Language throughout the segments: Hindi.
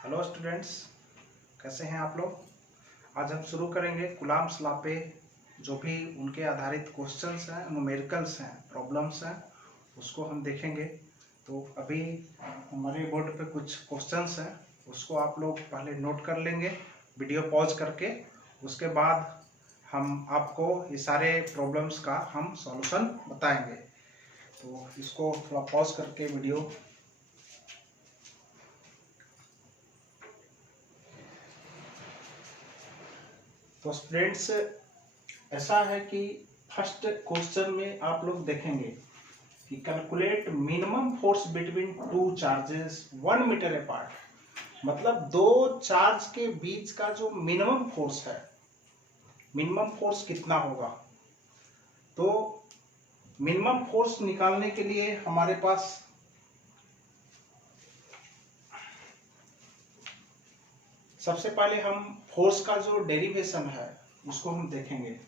हेलो स्टूडेंट्स, कैसे हैं आप लोग। आज हम शुरू करेंगे कूलम्ब्स लॉ पे जो भी उनके आधारित क्वेश्चंस हैं, न्यूमेरिकल्स हैं, प्रॉब्लम्स हैं, उसको हम देखेंगे। तो अभी हमारे बोर्ड पे कुछ क्वेश्चंस हैं, उसको आप लोग पहले नोट कर लेंगे वीडियो पॉज करके। उसके बाद हम आपको ये सारे प्रॉब्लम्स का हम सॉल्यूशन बताएंगे। तो इसको थोड़ा पॉज करके वीडियो। तो स्टूडेंट्स, ऐसा है कि फर्स्ट क्वेश्चन में आप लोग देखेंगे कि calculate minimum force between two charges 1 metre apart. मतलब दो चार्ज के बीच का जो मिनिमम फोर्स है, मिनिमम फोर्स कितना होगा। तो मिनिमम फोर्स निकालने के लिए हमारे पास सबसे पहले हम फोर्स का जो डेरिवेशन है उसको हम देखेंगे।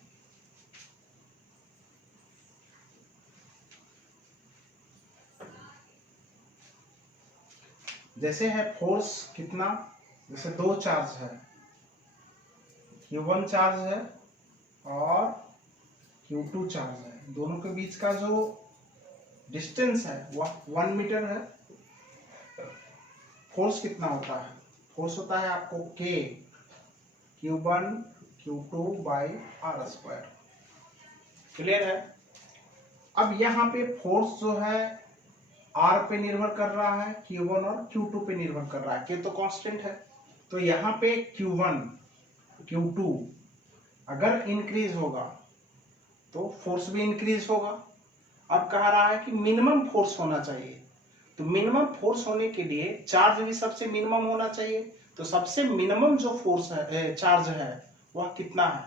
जैसे है फोर्स कितना, जैसे दो चार्ज है, Q1 चार्ज है और Q2 चार्ज है, दोनों के बीच का जो डिस्टेंस है वह 1 मीटर है। फोर्स कितना होता है, फोर्स होता है आपको K Q1 Q2 by r square. Clear है। अब यहाँ पे फोर्स जो है R पे निर्भर कर रहा है, Q1 और Q2 पे निर्भर कर रहा है। K तो कांस्टेंट है, तो यहाँ पे Q1 Q2 अगर इंक्रीज होगा तो फोर्स भी इंक्रीज होगा। अब कह रहा है कि मिनिमम फोर्स होना चाहिए, तो मिनिमम फोर्स होने के लिए चार्ज भी सबसे मिनिमम होना चाहिए। तो सबसे मिनिमम जो फोर्स है, चार्ज है, वह कितना है,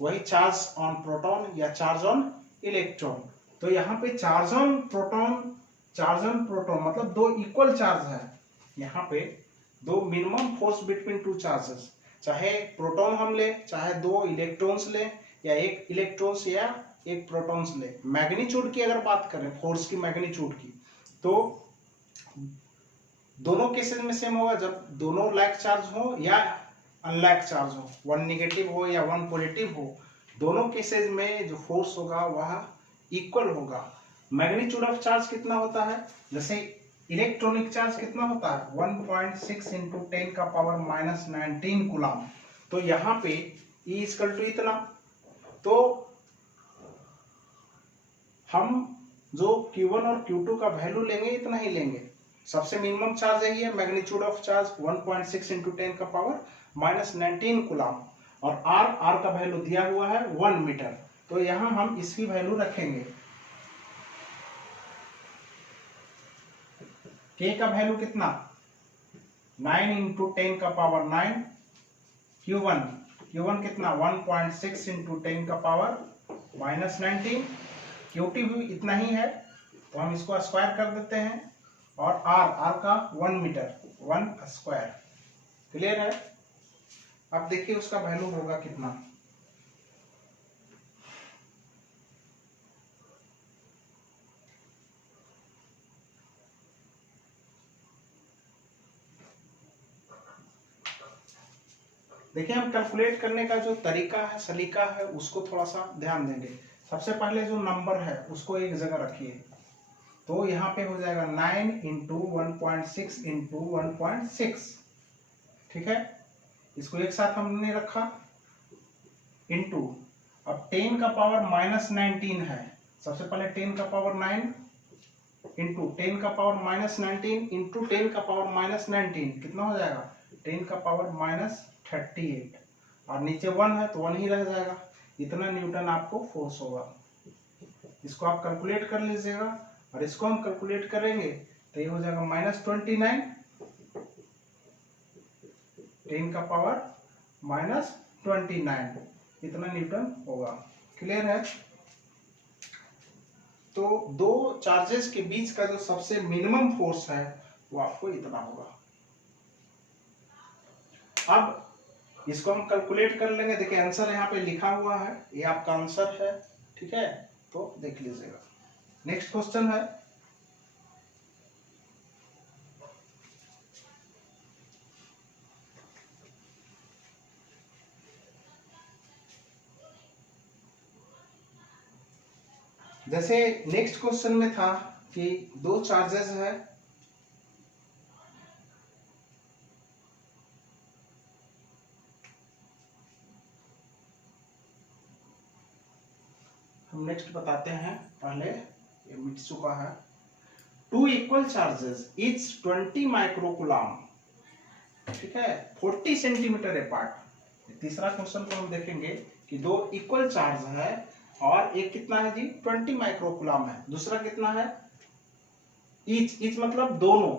वही चार्ज ऑन प्रोटॉन या चार्ज ऑन इलेक्ट्रॉन। तो यहाँ पे charge on proton, charge on proton मतलब दो इक्वल चार्ज है। यहाँ पे दो minimum force between two charges, चाहे प्रोटॉन हम ले, चाहे दो इलेक्ट्रॉन्स ले, या एक इलेक्ट्रॉन्स या एक प्रोटॉन्स ले। मैग्नीट्यूड की अगर बात करें, फोर्स की मैग्नीट्यूड की, तो दोनों केसेस में सेम होगा। जब दोनों लाइक चार्ज हो या अनलाइक चार्ज हो, वन निगेटिव हो या वन पॉजिटिव हो, दोनों केसेस में जो फोर्स होगा वह इक्वल होगा। मैग्नीट्यूड ऑफ चार्ज कितना होता है, जैसे इलेक्ट्रॉनिक चार्ज कितना होता है 1.6 इंटू 10 का पावर माइनस 19 कूलम। तो यहाँ पे E इक्वल टू इतना। तो हम जो Q1 और Q2 का वैल्यू लेंगे इतना ही लेंगे। सबसे मिनिमम चार्ज यही है, मैग्नीट्यूड ऑफ चार्ज 1.6 इंटू 10 का पावर माइनस 19 कूलम, और R का वैल्यू दिया हुआ है 1 मीटर। तो यहाँ हम इसकी वैल्यू रखेंगे। K का वैल्यू कितना, 9 इंटू 10 का पावर 9। Q1 कितना 1.6 इंटू 10 का पावर माइनस 19। Q2 भी इतना ही है, तो हम इसको स्क्वायर कर देते हैं, और R का 1 मीटर, 1 स्क्वायर। क्लियर है। अब देखिए उसका वैल्यू होगा कितना। देखिए हम कैलकुलेट करने का जो तरीका है, सलीका है, उसको थोड़ा सा ध्यान देंगे। सबसे पहले जो नंबर है उसको एक जगह रखिए। तो यहाँ पे हो जाएगा 9 इंटू 1.6 इंटू 1.6। ठीक है, इसको एक साथ हमने रखा, इंटू, अब 10 का पावर माइनस 19 है। सबसे पहले 10 का पावर 9 इंटू 10 का पावर माइनस 19 इंटू 10 का पावर माइनस 19 कितना हो जाएगा, 10 का पावर माइनस 38, और नीचे 1 है तो 1 ही रह जाएगा। इतना न्यूटन आपको फोर्स होगा। इसको आप कैलकुलेट कर लीजिएगा, और इसको हम कैलकुलेट करेंगे तो ये हो जाएगा -29, 10 का पावर -29, इतना न्यूटन होगा। क्लियर है। तो दो चार्जेस के बीच का जो सबसे मिनिमम फोर्स है वो आपको इतना होगा। अब इसको हम कैलकुलेट कर लेंगे। देखिए आंसर यहाँ पे लिखा हुआ है, ये आपका आंसर है। ठीक है, तो देख लीजिएगा। नेक्स्ट क्वेश्चन है, जैसे नेक्स्ट क्वेश्चन में था कि दो चार्जेस है, हम नेक्स्ट बताते हैं, पहले ये मिट चुका है। Two equal charges each 20 microcoulomb, ठीक है, 40 सेंटीमीटर अपार्ट। तीसरा क्वेश्चन को हम देखेंगे कि दो इक्वल चार्ज है और एक कितना है जी 20 माइक्रोकुलाम है, दूसरा कितना है ईच मतलब दोनों,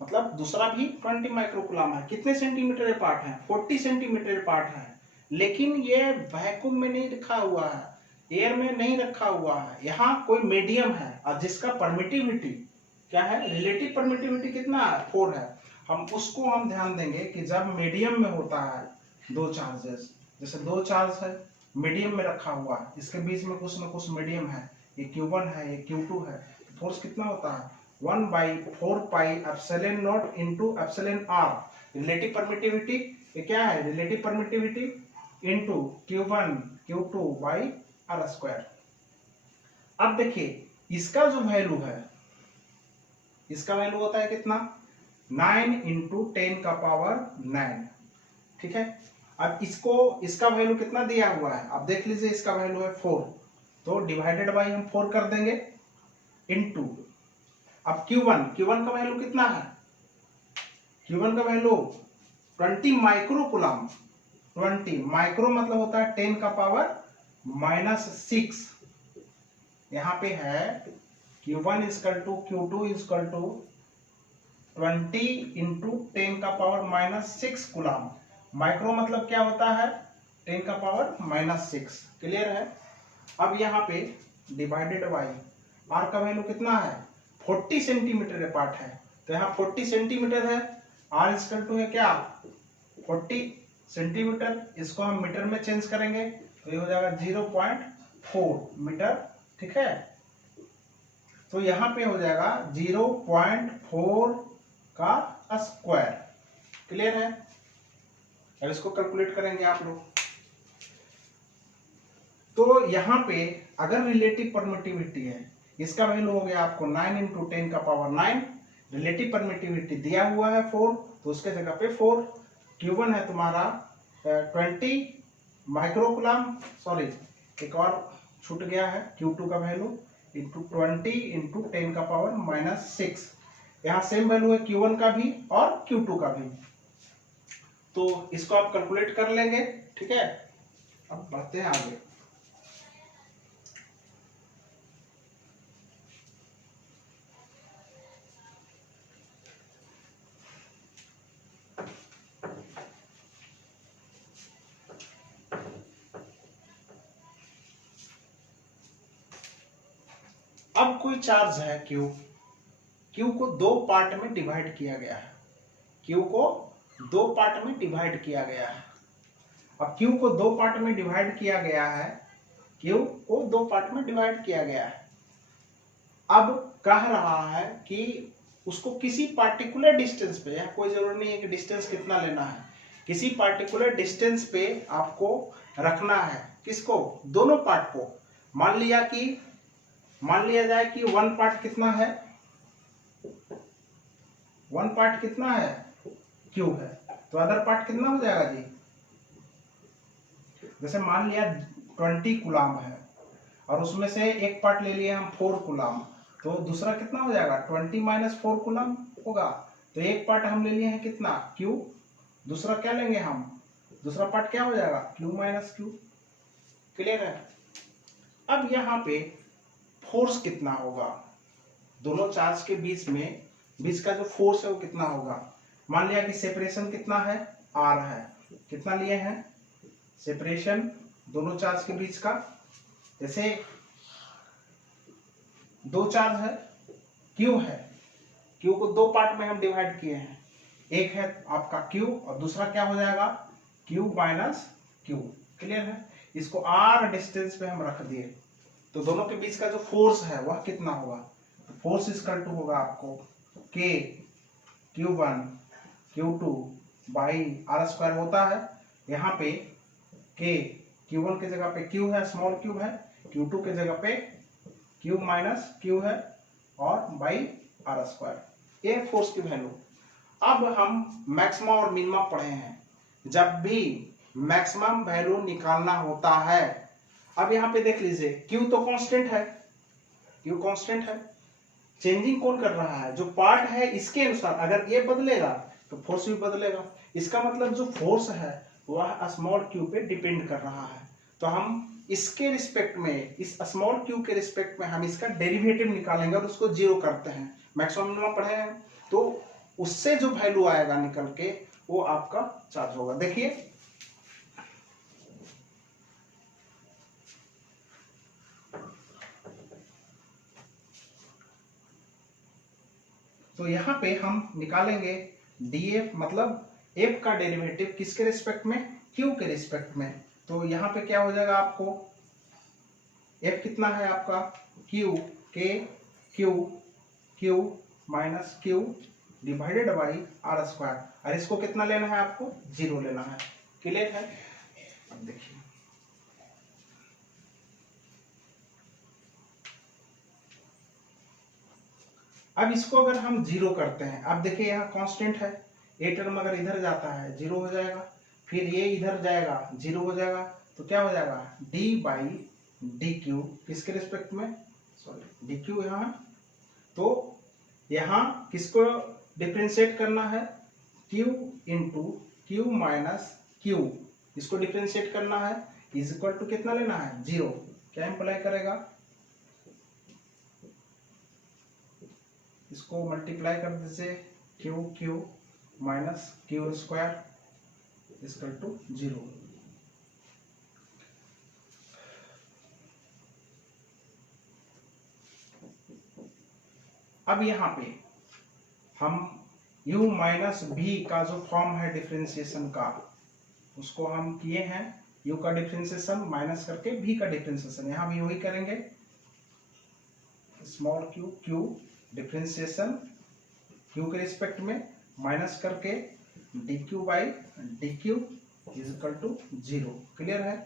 मतलब दूसरा भी 20 माइक्रोकुलाम है। कितने सेंटीमीटर अपार्ट है 40 सेंटीमीटर अपार्ट है, लेकिन ये वैक्यूम में नहीं रखा हुआ है, एयर में नहीं रखा हुआ है, यहाँ कोई मीडियम है और जिसका परमिटिविटी क्या है, रिलेटिव परमिटिविटी कितना है 4 है। हम उसको हम ध्यान देंगे कि जब मीडियम में होता है दो चार्जेस, जैसे दो चार्ज है मीडियम में रखा हुआ है, इसके बीच में कुछ ना कुछ मीडियम है, ये Q1 है ये Q2 है, फोर्स कितना होता है 1/4 pi epsilon naught into epsilon r. Relative permittivity ये क्या है, relative permittivity into Q1 Q2 by r square. अब देखिए इसका जो वैल्यू है, इसका वैल्यू होता है कितना 9 इंटू 10 का पावर 9, ठीक है। अब इसको इसका वैल्यू कितना दिया हुआ है, आप देख लीजिए, इसका वैल्यू है 4, तो डिवाइडेड बाई हम 4 कर देंगे इनटू, अब Q1 का वैल्यू कितना है, Q1 का वैल्यू 20 माइक्रोकुलाम, 20 माइक्रो मतलब होता है 10 का पावर -6, यहाँ पे है Q1 equal to Q2 equal to 20 into 10 का पावर -6 कुलाम। माइक्रो मतलब क्या होता है 10 का पावर -6, क्लियर है। अब यहाँ पे डिवाइडेड बाई आर का वैल्यू कितना है 40 सेंटीमीटर अपार्ट है, तो यहाँ 40 सेंटीमीटर है, आर इक्वल टू है क्या 40 सेंटीमीटर, इसको हम मीटर में चेंज करेंगे तो ये हो जाएगा 0.4 मीटर, ठीक है। तो यहाँ पे हो जाएगा 0.4 का स्क्वायर, क्लियर है। अब इसको कैलकुलेट करेंगे आप लोग, तो यहाँ पे अगर रिलेटिव परमिटिविटी है, इसका वैल्यू हो गया आपको 9 इंटू 10 का पावर 9, रिलेटिव परमिटिविटी दिया हुआ है 4, तो उसके जगह पे 4, Q1 है तुम्हारा 20 माइक्रोकुलाम, सॉरी एक और छूट गया है, Q2 का वैल्यू इंटू 20 इंटू 10 का पावर -6, यहाँ सेम वैल्यू है Q1 का भी और Q2 का भी, तो इसको आप कैलकुलेट कर लेंगे, ठीक है। अब बढ़ते हैं आगे। अब कोई चार्ज है Q को दो पार्ट में डिवाइड किया गया है, Q को दो पार्ट में डिवाइड किया गया है। अब Q को दो पार्ट में डिवाइड किया गया है, Q को दो पार्ट में डिवाइड किया गया है। अब कह रहा है कि उसको किसी पार्टिकुलर डिस्टेंस पे, या कोई जरूरी नहीं है कि डिस्टेंस कितना लेना है, किसी पार्टिकुलर डिस्टेंस पे आपको रखना है, किसको दोनों पार्ट को। मान लिया जाए कि वन पार्ट कितना है, वन पार्ट कितना है Q है, तो अदर पार्ट कितना हो जाएगा जी, जैसे मान लिया 20 कुलाम है और उसमें से एक पार्ट ले लिए हम 4 कुलाम, तो दूसरा कितना हो जाएगा 20 माइनस 4 कुलाम होगा, तो एक पार्ट हम ले लिए हैं कितना Q, दूसरा क्या लेंगे हम, दूसरा पार्ट क्या हो जाएगा Q माइनस Q, क्लियर है। अब यहाँ पे फोर्स कितना होगा दोनों चार्ज के बीच में, बीच का जो फोर्स है वो कितना होगा। मान लिया कि सेपरेशन कितना है R है, कितना लिए हैं सेपरेशन दोनों चार्ज के बीच का, जैसे दो चार्ज है Q है, Q को दो पार्ट में हम डिवाइड किए हैं, एक है आपका Q और दूसरा क्या हो जाएगा Q माइनस Q, क्लियर है। इसको R डिस्टेंस पे हम रख दिए, तो दोनों के बीच का जो फोर्स है वह कितना होगा, तो फोर्स इक्वल टू होगा आपको K Q1 Q2 by r square होता है। यहाँ पे K Q1 के जगह पे Q है, स्मॉल Q है, Q2 के जगह पे क्यू माइनस क्यू है और बाई आर स्क्वायर, ये फोर्स की वैल्यू। अब हम मैक्सिमम और मिनिमम पढ़े हैं, जब भी मैक्सिमम वैल्यू निकालना होता है, अब यहाँ पे देख लीजिए क्यू तो कांस्टेंट है, क्यू कांस्टेंट है, चेंजिंग कौन कर रहा है, जो पार्ट है इसके अनुसार, अगर ये बदलेगा तो फोर्स भी बदलेगा, इसका मतलब जो फोर्स है वह स्मॉल क्यू पे डिपेंड कर रहा है। तो हम इसके रिस्पेक्ट में, इस स्मॉल क्यू के रिस्पेक्ट में हम इसका डेरिवेटिव निकालेंगे और उसको जीरो करते हैं, मैक्सिमम मिनिमम पढ़े हैं, तो उससे जो वैल्यू आएगा निकल के वो आपका चार्ज होगा। देखिए तो यहाँ पे हम निकालेंगे df, मतलब f का डेरिवेटिव किसके रिस्पेक्ट में, q के रिस्पेक्ट में। तो यहाँ पे क्या हो जाएगा आपको, f कितना है आपका q, q minus q divided by r square, और इसको कितना लेना है आपको, जीरो लेना है। क्लियर है। अब देखिए अब इसको अगर हम जीरो करते हैं, अब देखिए यहाँ कांस्टेंट है, ए टर्म अगर इधर जाता है जीरो हो जाएगा, फिर ये इधर जाएगा जीरो हो जाएगा, तो क्या हो जाएगा डी बाई डी क्यू, किसके रिस्पेक्ट में, सॉरी डी क्यू यहाँ, तो यहाँ किसको डिफ्रेंशिएट करना है, Q into Q minus Q, इसको डिफ्रेंशिएट करना है, इज इक्वल टू कितना लेना है, जीरो। क्या इंप्लाई करेगा, इसको मल्टीप्लाई कर दीजिए, q q minus q square equal to zero. अब यहाँ पे हम u माइनस भी का जो फॉर्म है डिफरेंशिएशन का, उसको हम किए हैं, u का डिफरेंशिएशन माइनस करके v का डिफरेंशिएशन, यहाँ भी वही करेंगे, small q q differentiation q के रिस्पेक्ट में माइनस करके dq बाई dq is equal to zero. Clear है,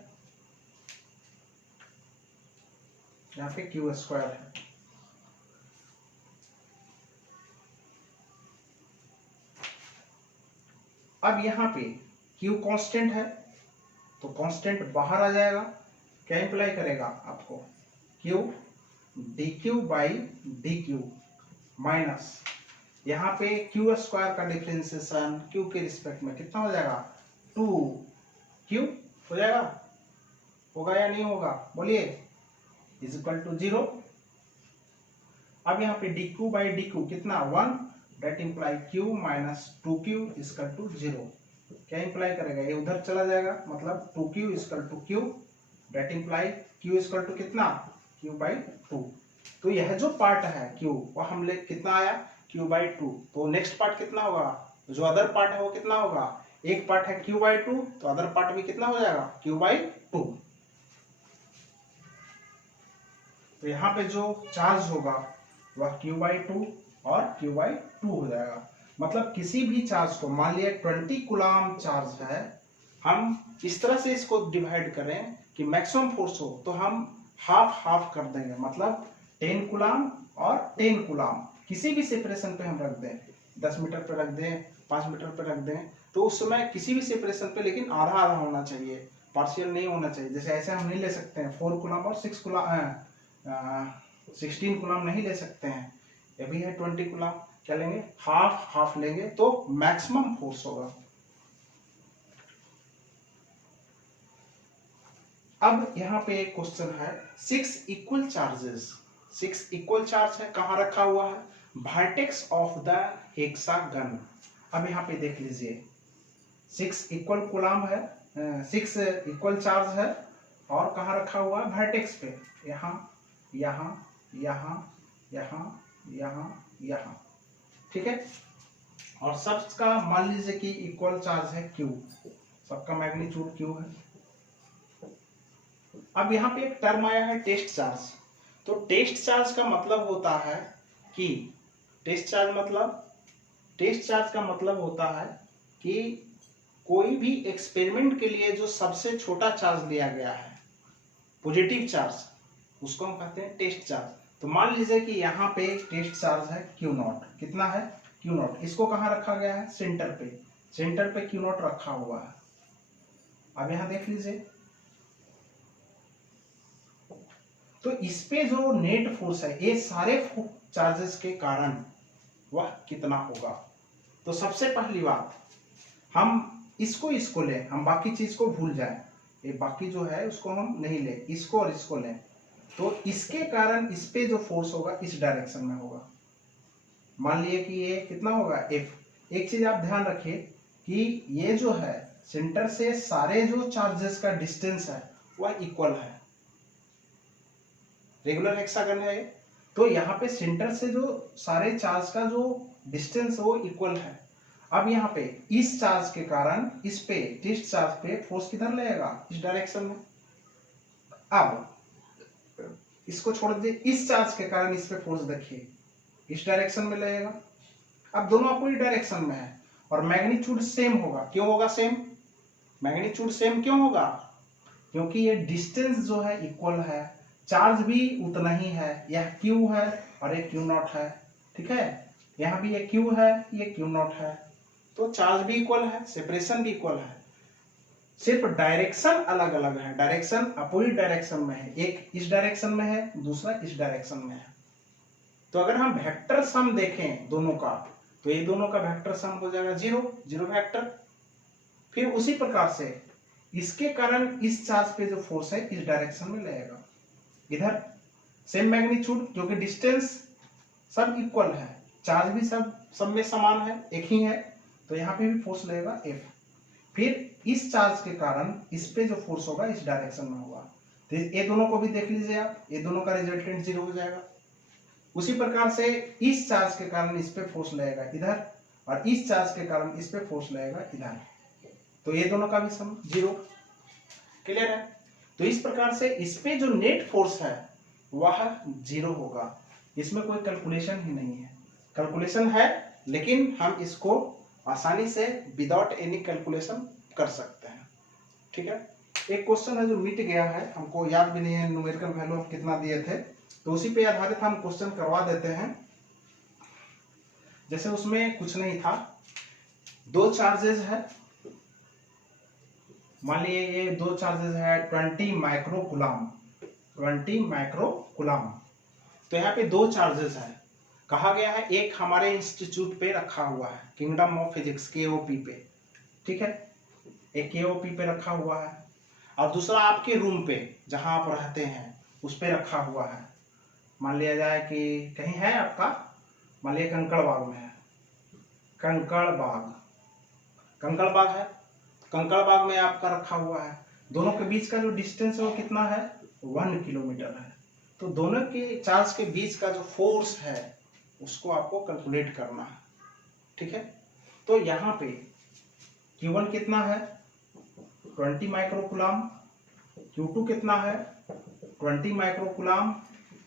यहाँ पे क्यू स्क्वायर है। अब यहाँ पे q कांस्टेंट है, तो कांस्टेंट बाहर आ जाएगा, क्या इंप्लाई करेगा आपको, q dq बाई dq माइनस यहाँ पे क्यू स्क्वायर का डिफरेंशिएशन q के रिस्पेक्ट में कितना हो जाएगा, 2q हो जाएगा, होगा या नहीं होगा बोलिए, इज इक्वल टू जीरो। अब यहाँ पे dq बाई dq कितना 1, that imply q minus 2q equal to zero. क्या इंप्लाई करेगा, ये उधर चला जाएगा, मतलब 2q equal to q, that imply q equal to कितना, q बाई 2। तो यह जो पार्ट है q वह हम ले कितना आया, q बाई 2, तो नेक्स्ट पार्ट कितना होगा, जो अदर पार्ट है वो कितना होगा, एक पार्ट है q बाई 2, तो अदर पार्ट भी कितना हो जाएगा, q बाई 2। तो यहाँ पे जो चार्ज होगा वह q बाई 2 और q बाई 2 हो जाएगा। मतलब किसी भी चार्ज को, मान लिया 20 कूलाम चार्ज है, हम इस तरह से इसको डिवाइड करें कि मैक्सिमम फोर्स हो, तो हम हाफ हाफ कर देंगे, मतलब 10 कूलाम और 10 कूलाम किसी भी सेपरेशन पे हम रख दें, 10 मीटर पे रख दें, 5 मीटर पे रख दें, तो उस समय किसी भी सेपरेशन पे लेकिन आधा आधा होना चाहिए, पार्शियल नहीं होना चाहिए। जैसे ऐसे हम नहीं ले सकते हैं 4 कूलाम और 6 कूलाम 16 कूलाम नहीं ले सकते हैं, ये भी है 20 कूलाम, क्या लेंगे, हाफ हाफ लेंगे, तो मैक्सिमम फोर्स होगा। अब यहाँ पे एक क्वेश्चन है, 6 इक्वल चार्जेस, 6 इक्वल चार्ज है, कहाँ रखा हुआ है, वर्टेक्स ऑफ द हेक्सागन। अब यहाँ पे देख लीजिए 6 इक्वल कूलाम है, 6 इक्वल चार्ज है, और कहाँ रखा हुआ है, वर्टेक्स पे, यहाँ यहाँ यहाँ यहाँ यहाँ यहाँ, ठीक है, और सबका मान लीजिए कि इक्वल चार्ज है Q, सबका मैग्नीट्यूड Q है। अब यहाँ पे एक टर्म आया है टेस्ट चार्ज, तो टेस्ट चार्ज का मतलब होता है कि टेस्ट चार्ज का मतलब होता है कि कोई भी एक्सपेरिमेंट के लिए जो सबसे छोटा चार्ज लिया गया है, पॉजिटिव चार्ज, उसको हम कहते हैं टेस्ट चार्ज। तो मान लीजिए कि यहाँ पे टेस्ट चार्ज है क्यू नॉट, कितना है क्यू नॉट, इसको कहाँ रखा गया है सेंटर पे, सेंटर पे क्यू नॉट रखा हुआ है। अब यहाँ देख लीजिए, तो इस पे जो नेट फोर्स है ये सारे चार्जेस के कारण वह कितना होगा। तो सबसे पहली बात हम इसको लें, हम बाकी चीज को भूल जाएं, ये बाकी जो है उसको हम नहीं ले, इसको और इसको लें। तो इसके कारण इस पे जो फोर्स होगा इस डायरेक्शन में होगा। मान लिए कि ये कितना होगा F। एक चीज आप ध्यान रखिए कि ये जो है सेंटर से सारे जो चार्जेस का डिस्टेंस है वह इक्वल है, रेगुलर हेक्सागन है। तो यहाँ पे सेंटर से जो सारे चार्ज का जो डिस्टेंस है वो इक्वल है। अब यहाँ पे इस चार्ज के कारण इस पे टेस्ट चार्ज पे फोर्स किधर लगेगा, इस डायरेक्शन में। अब इसको छोड़ दीजिए, इस चार्ज के कारण इस पे फोर्स देखिए इस डायरेक्शन में लगेगा। अब दोनों अपोजिट डायरेक्शन में है और मैग्नीट्यूड सेम होगा। क्यों होगा सेम, मैग्नीट्यूड सेम क्यों होगा, क्योंकि ये डिस्टेंस जो है इक्वल है, चार्ज भी उतना ही है, यह Q है और ये Q नॉट है, ठीक है। यहाँ भी ये Q है, ये Q नॉट है, तो चार्ज भी इक्वल है, सेपरेशन भी इक्वल है, सिर्फ डायरेक्शन अलग अलग है, डायरेक्शन अपोजिट डायरेक्शन में है, एक इस डायरेक्शन में है, दूसरा इस डायरेक्शन में है। तो अगर हम वेक्टर सम देखें दोनों का, तो ये दोनों का वेक्टर सम हो जाएगा 0, 0 वेक्टर। फिर उसी प्रकार से इसके कारण इस चार्ज पे जो फोर्स है इस डायरेक्शन में लगेगा, इधर सेम मैग्नीट्यूड, क्योंकि डिस्टेंस सब इक्वल है, चार्ज भी सब में समान है, एक ही है, तो यहाँ पे भी फोर्स लगेगा F। फिर इस चार्ज के कारण इस पे जो फोर्स होगा इस डायरेक्शन में होगा। तो ये दोनों को भी देख लीजिए आप, ये दोनों का रिजल्टेंट 0 हो जाएगा। उसी प्रकार से इस चार्ज के कारण इस पे फोर्स लगेगा इधर और इस चार्ज के कारण इस पे फोर्स लगेगा इधर, तो ये दोनों का भी सम 0। क्लियर है। तो इस प्रकार से इस पे जो नेट फोर्स है वह 0 होगा, इसमें कोई कैलकुलेशन ही नहीं है। कैलकुलेशन है लेकिन हम इसको आसानी से विदाउट एनी कैलकुलेशन कर सकते हैं, ठीक है। एक क्वेश्चन है जो मिट गया है, हमको याद भी नहीं है न्यूमेरिकल वैल्यू कितना दिए थे, तो उसी पे आधारित हम क्वेश्चन करवा देते हैं। जैसे उसमें कुछ नहीं था, दो चार्जेस है, मान लीजिए ये दो चार्जेस है 20 माइक्रोकुलाम, 20 माइक्रोकुलाम। तो यहाँ पे दो चार्जेस है, कहा गया है एक हमारे इंस्टीट्यूट पे रखा हुआ है, किंगडम ऑफ फिजिक्स KOP पे, ठीक है, एक KOP पे रखा हुआ है, और दूसरा आपके रूम पे जहां आप रहते हैं उस पे रखा हुआ है। मान लिया जाए कि कहीं है आपका, मान लिया कंकड़ बाग में है, कंकड़ बाग, कंकड़ बाग है, कंकड़ बाग में आपका रखा हुआ है। दोनों के बीच का जो डिस्टेंस है वो कितना है 1 किलोमीटर है। तो दोनों के चार्ज के बीच का जो फोर्स है उसको आपको कैलकुलेट करना है, ठीक है। तो यहाँ पे Q1 कितना है 20 माइक्रोकुलाम, Q2 कितना है 20 माइक्रोकुलाम,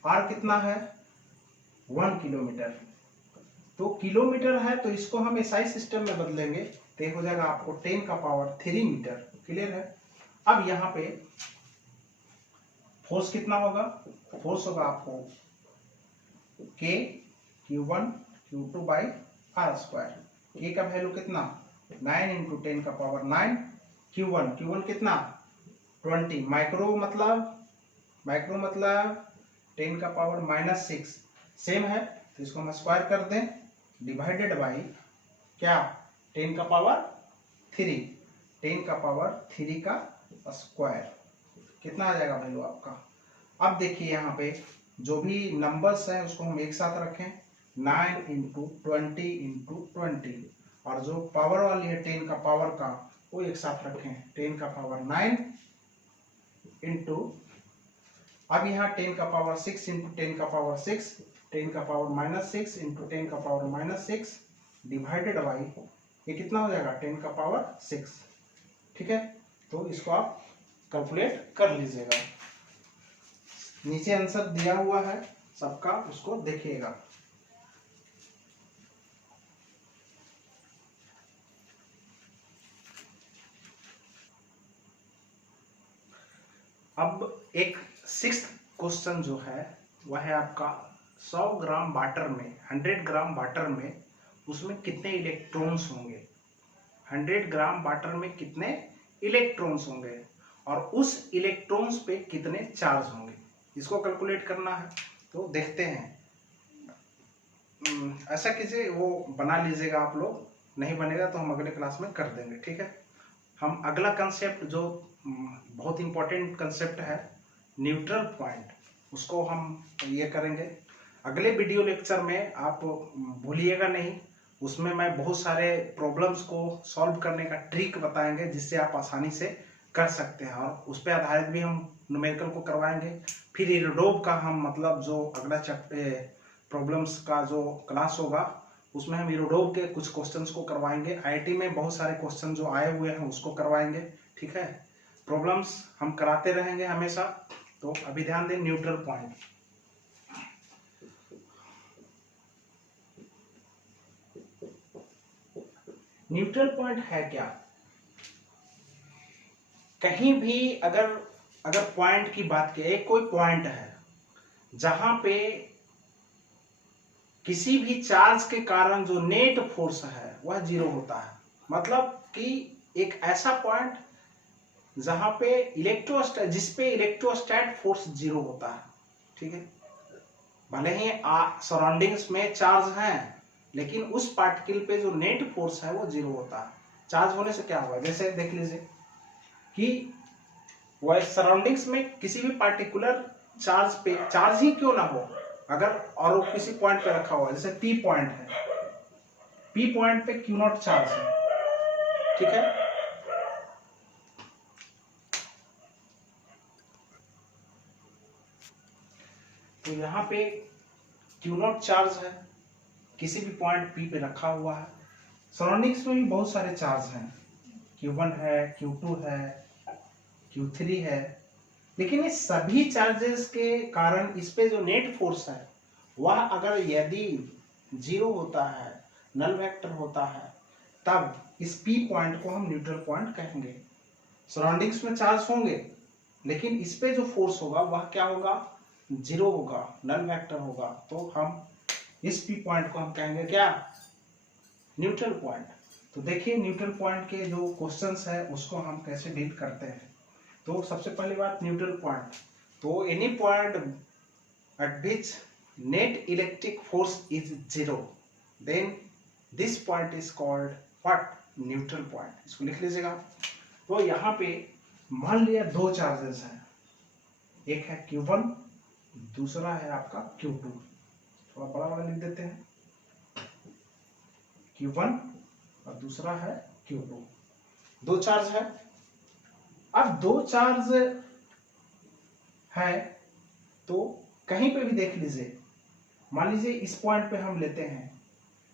R कितना है 1 किलोमीटर। तो किलोमीटर है तो इसको हम SI सिस्टम में बदलेंगे तो हो जाएगा आपको 10 का पावर 3 मीटर। क्लियर है। अब यहाँ पे फोर्स कितना होगा, फोर्स होगा आपको K Q1 Q2 by R square. K का वैल्यू कितना 9 इंटू 10 का पावर 9, Q1 कितना 20, माइक्रो मतलब 10 का पावर -6 सेम है, तो इसको हम स्क्वायर कर दें, डिवाइडेड बाई क्या 10 का पावर 3, 10 का पावर 3 का स्क्वायर, कितना आ जाएगा वैल्यू आपका। अब देखिए यहाँ पे जो भी नंबर्स हैं उसको हम एक साथ रखें, 9 इंटू 20 इंटू 20, और जो पावर वाली है 10 का पावर का वो एक साथ रखें, 10 का पावर 9 इंटू, अब यहाँ 10 का पावर 6 इंटू 10 का पावर 6, 10 का पावर -6 इंटू 10 का पावर -6 डिवाइडेड बाई ये कितना हो जाएगा 10 का पावर 6, ठीक है। तो इसको आप कैलकुलेट कर लीजिएगा, नीचे आंसर दिया हुआ है सबका, उसको देखिएगा। अब एक 6th क्वेश्चन जो है वह है आपका 100 ग्राम वाटर में, 100 ग्राम वाटर में उसमें कितने इलेक्ट्रॉन्स होंगे, 100 ग्राम वाटर में कितने इलेक्ट्रॉन्स होंगे और उस इलेक्ट्रॉन्स पे कितने चार्ज होंगे, इसको कैलकुलेट करना है। तो देखते हैं, ऐसा कीजिए, वो बना लीजिएगा आप लोग, नहीं बनेगा तो हम अगले क्लास में कर देंगे, ठीक है। हम अगला कंसेप्ट जो बहुत इंपॉर्टेंट कंसेप्ट है, न्यूट्रल पॉइंट, उसको हम ये करेंगे अगले वीडियो लेक्चर में। आप भूलिएगा नहीं, उसमें मैं बहुत सारे प्रॉब्लम्स को सॉल्व करने का ट्रिक बताएंगे जिससे आप आसानी से कर सकते हैं, और उस पर आधारित भी हम न्यूमेरिकल को करवाएंगे। फिर इरडोव का हम मतलब जो अगला चैप्टर प्रॉब्लम्स का जो क्लास होगा उसमें हम इरडोव के कुछ क्वेश्चंस को करवाएंगे। आईआईटी में बहुत सारे क्वेश्चन जो आए हुए हैं उसको करवाएंगे, ठीक है। प्रॉब्लम्स हम कराते रहेंगे हमेशा। तो अभी ध्यान दें, न्यूट्रल पॉइंट। न्यूट्रल पॉइंट है क्या? कहीं भी अगर पॉइंट की बात की, एक कोई पॉइंट है जहां पे किसी भी चार्ज के कारण जो नेट फोर्स है वह जीरो होता है, मतलब कि एक ऐसा पॉइंट जहां पे जिसपे इलेक्ट्रोस्टैट फोर्स जीरो होता है, ठीक है। भले ही सराउंडिंग्स में चार्ज है लेकिन उस पार्टिकल पे जो नेट फोर्स है वो जीरो होता है। चार्ज होने से क्या होगा, जैसे देख लीजिए कि वह सराउंडिंग्स में किसी भी पार्टिकुलर चार्ज पे, चार्ज ही क्यों ना हो, अगर और वो किसी पॉइंट पे रखा हुआ है, जैसे पी पॉइंट है, पी पॉइंट पे क्यू नॉट चार्ज है, ठीक है। तो यहाँ पे क्यू नॉट चार्ज है, किसी भी पॉइंट पी पे रखा हुआ है। सराउंडिंग्स में भी बहुत सारे चार्ज हैं, Q1 है, Q2 है, Q3 है, लेकिन इस सभी चार्जेस के कारण इस पे जो नेट फोर्स है वह अगर यदि जीरो होता है, नल वेक्टर होता है, तब इस पी पॉइंट को हम न्यूट्रल पॉइंट कहेंगे। सराउंडिंग्स में चार्ज होंगे लेकिन इस पे जो फोर्स होगा वह क्या होगा, जीरो होगा, नल वेक्टर होगा। तो हम इस पी पॉइंट को हम कहेंगे क्या, न्यूट्रल पॉइंट। तो देखिए न्यूट्रल पॉइंट के जो क्वेश्चंस है उसको हम कैसे डील करते हैं। तो सबसे पहली बात, न्यूट्रल पॉइंट, तो any point at which net electric force is zero, then this point is called what, neutral point. इसको लिख लीजिएगा। तो यहाँ पे मान लिया दो चार्जेस हैं, एक है Q1, दूसरा है आपका Q2। थोड़ा बड़ा वाला लिख देते हैं, Q1 और दूसरा है Q2। दो चार्ज है। अब दो चार्ज है तो कहीं पे भी देख लीजिए, मान लीजिए इस पॉइंट पे हम लेते हैं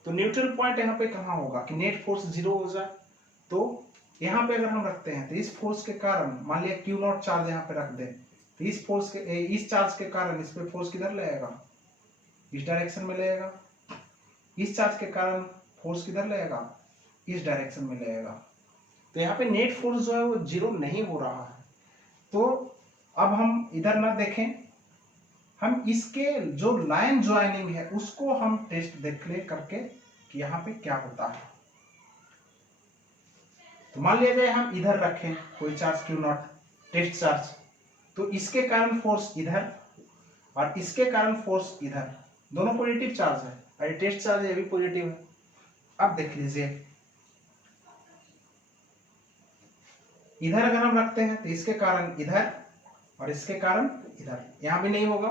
तो न्यूट्रल पॉइंट यहाँ पे कहाँ होगा कि नेट फोर्स जीरो हो जाए। तो यहाँ पे अगर हम रखते हैं तो इस फोर्स के कारण, मान लिया क्यू नॉट चार्ज यहाँ पे रख दें, तो इस फोर्स के, इस चार्ज के कारण इस पे फोर्स किधर लगेगा, इस डायरेक्शन में लगेगा। इस चार्ज के कारण फोर्स किधर लगेगा, इस डायरेक्शन में लगेगा। तो यहाँ पे नेट फोर्स जो है वो जीरो नहीं हो रहा है। तो अब हम इधर ना देखें, हम इसके जो लाइन ज्वाइनिंग है उसको हम टेस्ट देख ले करके कि यहाँ पे क्या होता है। तो मान लिया जाए हम इधर रखें कोई charge q naught, test charge, तो इसके कारण फोर्स इधर और इसके कारण फोर्स इधर, दोनों पॉजिटिव चार्ज है, और टेस्ट चार्ज ये भी पॉजिटिव है। अब देख लीजिए इधर अगर हम रखते हैं तो इसके कारण इधर और इसके कारण इधर, यहां भी नहीं होगा।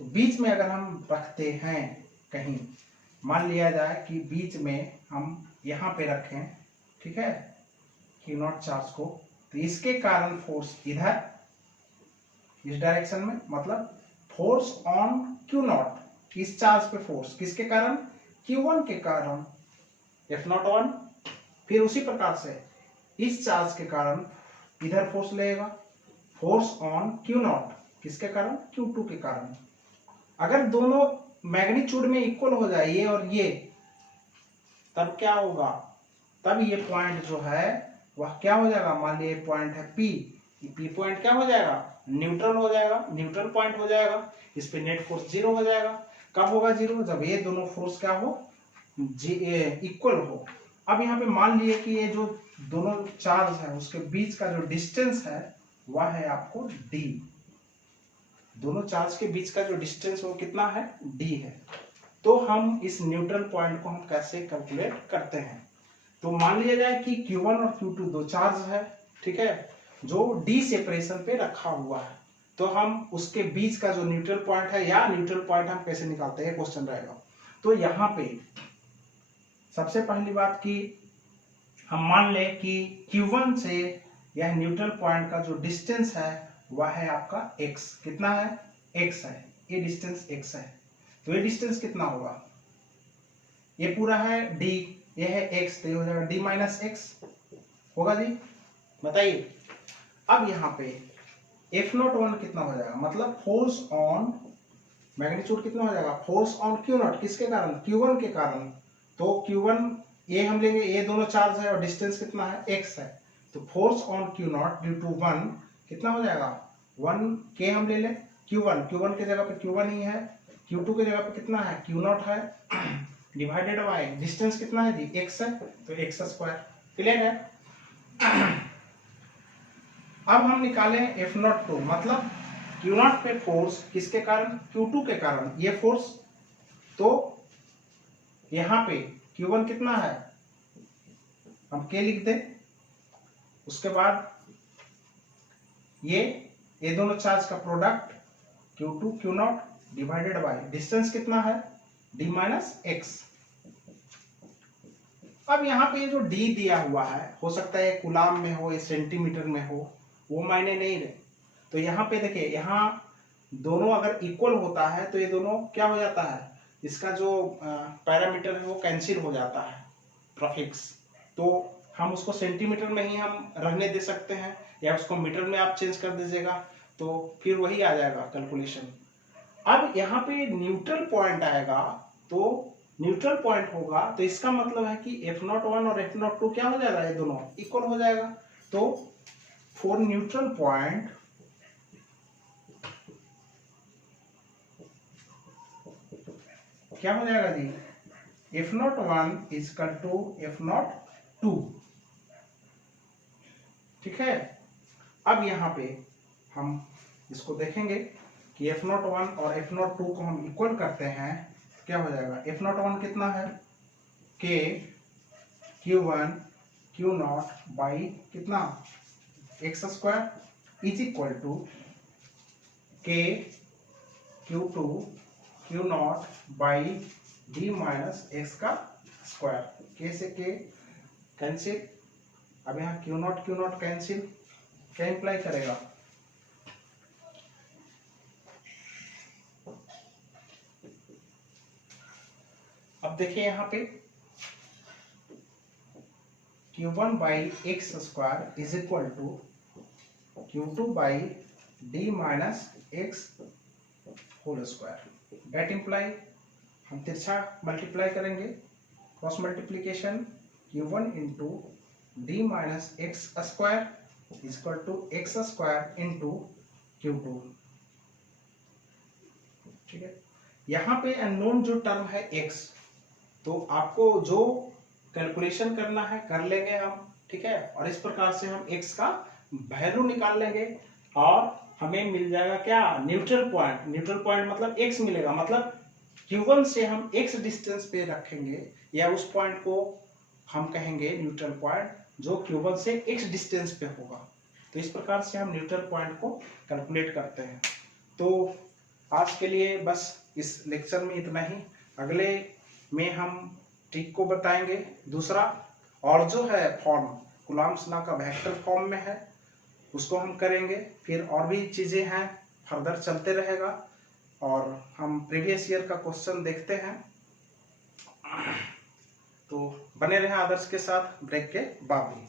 तो बीच में अगर हम रखते हैं कहीं, मान लिया जाए कि बीच में हम यहां पे रखें, ठीक है, क्यू नॉट चार्ज को, तो इसके कारण फोर्स इधर इस डायरेक्शन में, मतलब फोर्स ऑन क्यू नॉट, इस चार्ज पे फोर्स किसके कारण, Q1 के कारण, F नॉट ऑन। फिर उसी प्रकार से इस चार्ज के कारण इधर फोर्स लगेगा, फोर्स ऑन क्यू नॉट किसके कारण, Q2 के कारण। अगर दोनों मैग्नीट्यूड में इक्वल हो जाए ये और ये, तब क्या होगा, तब ये पॉइंट जो है वह क्या हो जाएगा, मान लिया पॉइंट है P, P पॉइंट क्या हो जाएगा, न्यूट्रल हो जाएगा, न्यूट्रल पॉइंट हो जाएगा, इस पे नेट फोर्स 0 हो जाएगा। कब होगा 0? जब ये दोनों फोर्स क्या हो, इक्वल हो। अब यहाँ पे मान लिए कि ये जो दोनों चार्ज है उसके बीच का जो डिस्टेंस है वह है आपको d। दोनों चार्ज के बीच का जो डिस्टेंस वो कितना है, d है। तो हम इस न्यूट्रल पॉइंट को हम कैसे कैलकुलेट करते हैं? तो मान लिया जाए कि Q1 और Q2 दो चार्ज है, ठीक है, जो d सेपरेशन पे रखा हुआ है। तो हम उसके बीच का जो न्यूट्रल पॉइंट है या न्यूट्रल पॉइंट हम कैसे निकालते हैं, क्वेश्चन रहेगा। तो यहाँ पे सबसे पहली बात कि हम मान लें कि Q1 से यह न्यूट्रल पॉइंट का जो डिस्टेंस है वह है आपका x। कितना है, x है, ये डिस्टेंस x है। तो ये डिस्टेंस कितना होगा, ये पूरा है d, ये है x, तो ये हो जाएगा d माइनस x होगा जी, बताइए। अब यहाँ पे F01 कितना हो जाएगा, मतलब फोर्स ऑन मैग्नीट्यूड कितना हो जाएगा, फोर्स ऑन Q0, किसके कारण, Q1 के कारण। तो Q1 ये हम लेंगे, ये दोनों चार्ज है और डिस्टेंस कितना है, x है। तो force on Q0 due to 1 कितना हो जाएगा, 1 k हम ले लें, Q1 के जगह पे Q1 ही है, Q2 के जगह पे कितना है, Q0 है, डिवाइडेड बाय डिस्टेंस कितना है जी, x है, तो x स्क्वायर। क्लियर है। अब हम निकालें F02, मतलब Q0 पे फोर्स किसके कारण, Q2 के कारण ये फोर्स। तो यहाँ पे Q1 कितना है, हम K लिख दें, उसके बाद ये दोनों चार्ज का product Q2 Q0 divided by distance कितना है, d माइनस x। अब यहाँ पे ये जो d दिया हुआ है, हो सकता है कूलाम में हो या सेंटीमीटर में हो, वो मायने नहीं रहे। तो यहाँ पे देखिए, यहाँ दोनों अगर इक्वल होता है तो ये दोनों क्या हो जाता है, इसका जो पैरामीटर है वो कैंसिल हो जाता है, प्रफिक्स। तो हम उसको सेंटीमीटर में ही हम रहने दे सकते हैं, या उसको मीटर में आप चेंज कर दीजिएगा, तो फिर वही आ जाएगा कैलकुलेशन। अब यहाँ पे न्यूट्रल पॉइंट आएगा, तो न्यूट्रल पॉइंट होगा, तो इसका मतलब है कि F01 और F02 क्या हो जाएगा, ये दोनों इक्वल हो जाएगा। तो फॉर न्यूट्रल पॉइंट क्या हो जाएगा जी, F01 is equal to F02, ठीक है। अब यहाँ पे हम इसको देखेंगे कि F01 और F02 को हम इक्वल करते हैं, क्या हो जाएगा, F01 कितना है, K Q1 Q0 बाई कितना, x square is equal to K Q2 Q0 by d minus x का स्क्वायर। K से K कैंसिल, अब यहाँ Q0 कैंसिल, क्या इंप्लाई करेगा, अब देखिए यहाँ पे Q1 by x square is equal to Q2 by d minus x whole square. That imply हम तिरछा मल्टीप्लाई करेंगे, cross multiplication, Q1 into d minus x square is equal to x square into Q2, ठीक है। यहाँ पे अननोन जो टर्म है x, तो आपको जो कैलकुलेशन करना है कर लेंगे हम, ठीक है। और इस प्रकार से हम x का वैल्यू निकाल लेंगे और हमें मिल जाएगा क्या, न्यूट्रल पॉइंट। न्यूट्रल पॉइंट मतलब x मिलेगा, मतलब Q1 से हम x डिस्टेंस पे रखेंगे, या उस पॉइंट को हम कहेंगे न्यूट्रल पॉइंट जो Q1 से x डिस्टेंस पे होगा। तो इस प्रकार से हम न्यूट्रल पॉइंट को कैलकुलेट करते हैं। तो आज के लिए बस इस लेक्चर में इतना ही। अगले में हम ट्रिक को बताएंगे दूसरा, और जो है फॉर्म कूलॉम्स लॉ का वेक्टर फॉर्म में है उसको हम करेंगे। फिर और भी चीजें हैं, फर्दर चलते रहेगा, और हम प्रीवियस ईयर का क्वेश्चन देखते हैं। तो बने रहे आदर्श के साथ ब्रेक के बाद भी।